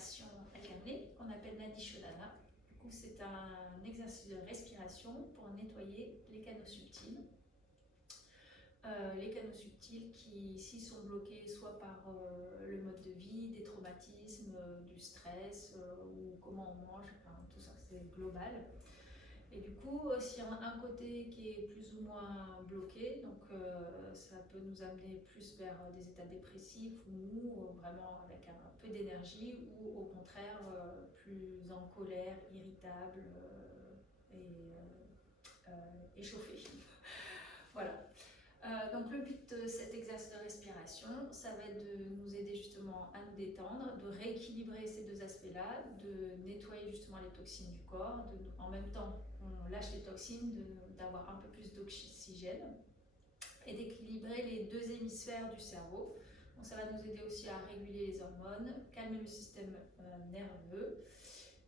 respiration alternée qu'on appelle Nadi Shodhana. Du coup, c'est un exercice de respiration pour nettoyer les canaux subtils. Les canaux subtils qui, s'ils sont bloqués soit par le mode de vie, des traumatismes, du stress ou comment on mange, enfin, tout ça c'est global. Et du coup, s'il y a un côté qui est plus ou moins bloqué, donc ça peut nous amener plus vers des états dépressifs ou vraiment avec un peu d'énergie, ou au contraire plus en colère, irritable et échauffé. Voilà. Donc le but de cet exercice de respiration, ça va être de nous aider justement à nous détendre, de rééquilibrer ces deux aspects-là, de nettoyer justement les toxines du corps, en même temps on lâche les toxines, d'avoir un peu plus d'oxygène et d'équilibrer les deux hémisphères du cerveau. Donc ça va nous aider aussi à réguler les hormones, calmer le système nerveux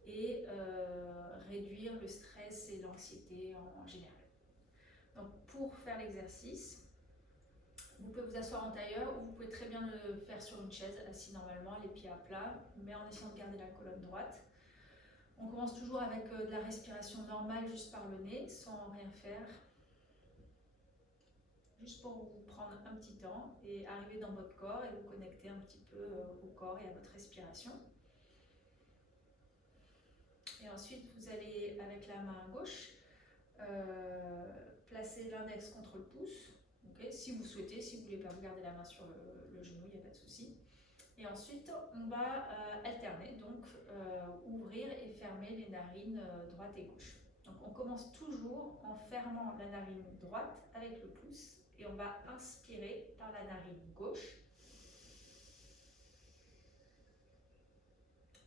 et réduire le stress et l'anxiété en général. Donc pour faire l'exercice, vous pouvez vous asseoir en tailleur ou vous pouvez très bien le faire sur une chaise, assis normalement, les pieds à plat, mais en essayant de garder la colonne droite. On commence toujours avec de la respiration normale, juste par le nez, sans rien faire. Juste pour vous prendre un petit temps et arriver dans votre corps et vous connecter un petit peu au corps et à votre respiration. Et ensuite, vous allez, avec la main gauche, placer l'index contre le pouce. Okay, si vous souhaitez, si vous ne voulez pas, vous gardez la main sur le genou, il n'y a pas de souci. Et ensuite, on va alterner, donc ouvrir et fermer les narines droite et gauche. Donc on commence toujours en fermant la narine droite avec le pouce et on va inspirer par la narine gauche.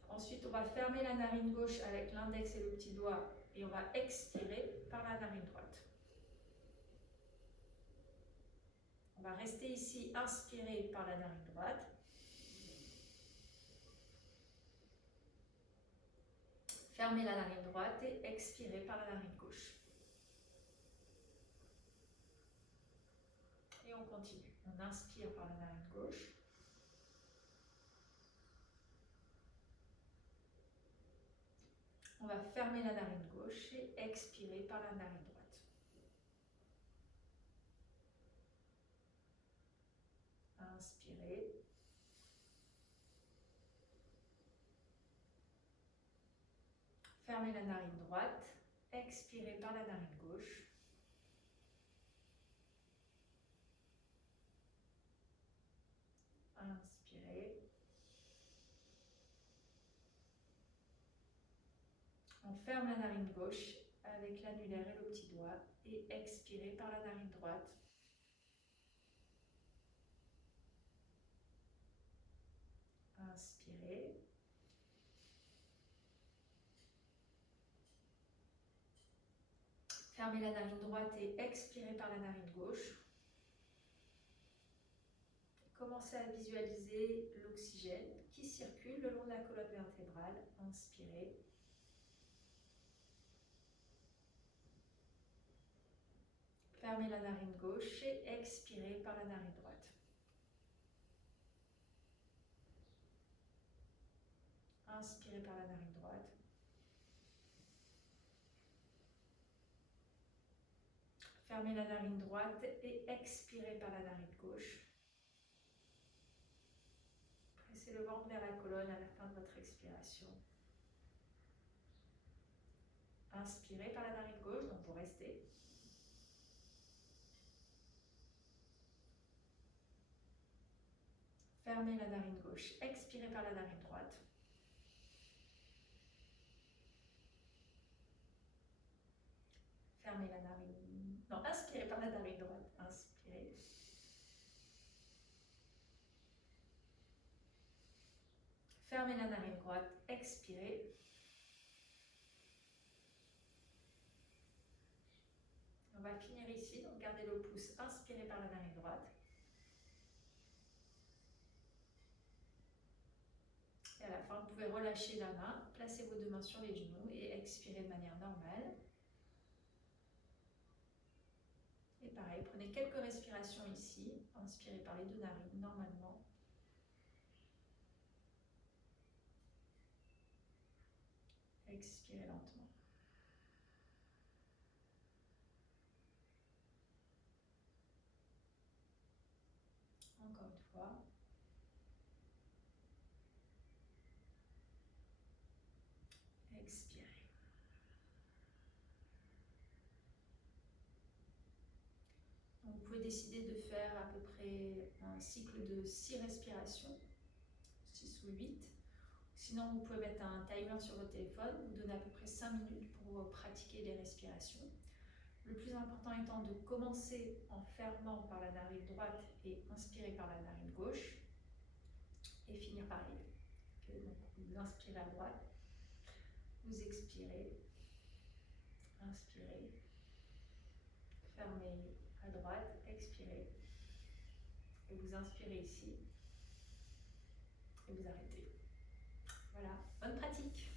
Ensuite, on va fermer la narine gauche avec l'index et le petit doigt et on va expirer par la narine droite. On va rester ici, inspirer par la narine droite. Fermer la narine droite et expirer par la narine gauche. Et on continue. On inspire par la narine gauche. On va fermer la narine gauche et expirer par la narine droite. Inspirez. Fermez la narine droite. Expirez par la narine gauche. Inspirez. On ferme la narine gauche avec l'annulaire et le petit doigt et expirez par la narine droite. Inspirez. Fermez la narine droite et expirez par la narine gauche. Commencez à visualiser l'oxygène qui circule le long de la colonne vertébrale. Inspirez. Fermez la narine gauche et expirez par la narine droite. Inspirez par la narine droite. Fermez la narine droite et expirez par la narine gauche. Pressez le ventre vers la colonne à la fin de votre expiration. Inspirez par la narine gauche, donc vous restez. Fermez la narine gauche, expirez par la narine droite. Fermez la narine... Non, inspirez par la narine droite. Inspirez. Fermez la narine droite, expirez. On va finir ici, donc gardez le pouce, inspirez par la narine droite. Et à la fin, vous pouvez relâcher la main, placer vos deux mains sur les genoux et expirer de manière normale. Et pareil, prenez quelques respirations ici, inspirez par les deux narines normalement. Expirez lentement. Encore une fois. Expirez. Donc, vous pouvez décider de faire à peu près un cycle de 6 respirations, 6 ou 8. Sinon, vous pouvez mettre un timer sur votre téléphone, vous donner à peu près 5 minutes pour pratiquer les respirations. Le plus important étant de commencer en fermant par la narine droite et inspirer par la narine gauche et finir pareil. Okay, donc vous inspirez à droite, vous expirez, inspirez, fermez à droite, expirez et vous inspirez ici et vous arrêtez. Voilà, bonne pratique!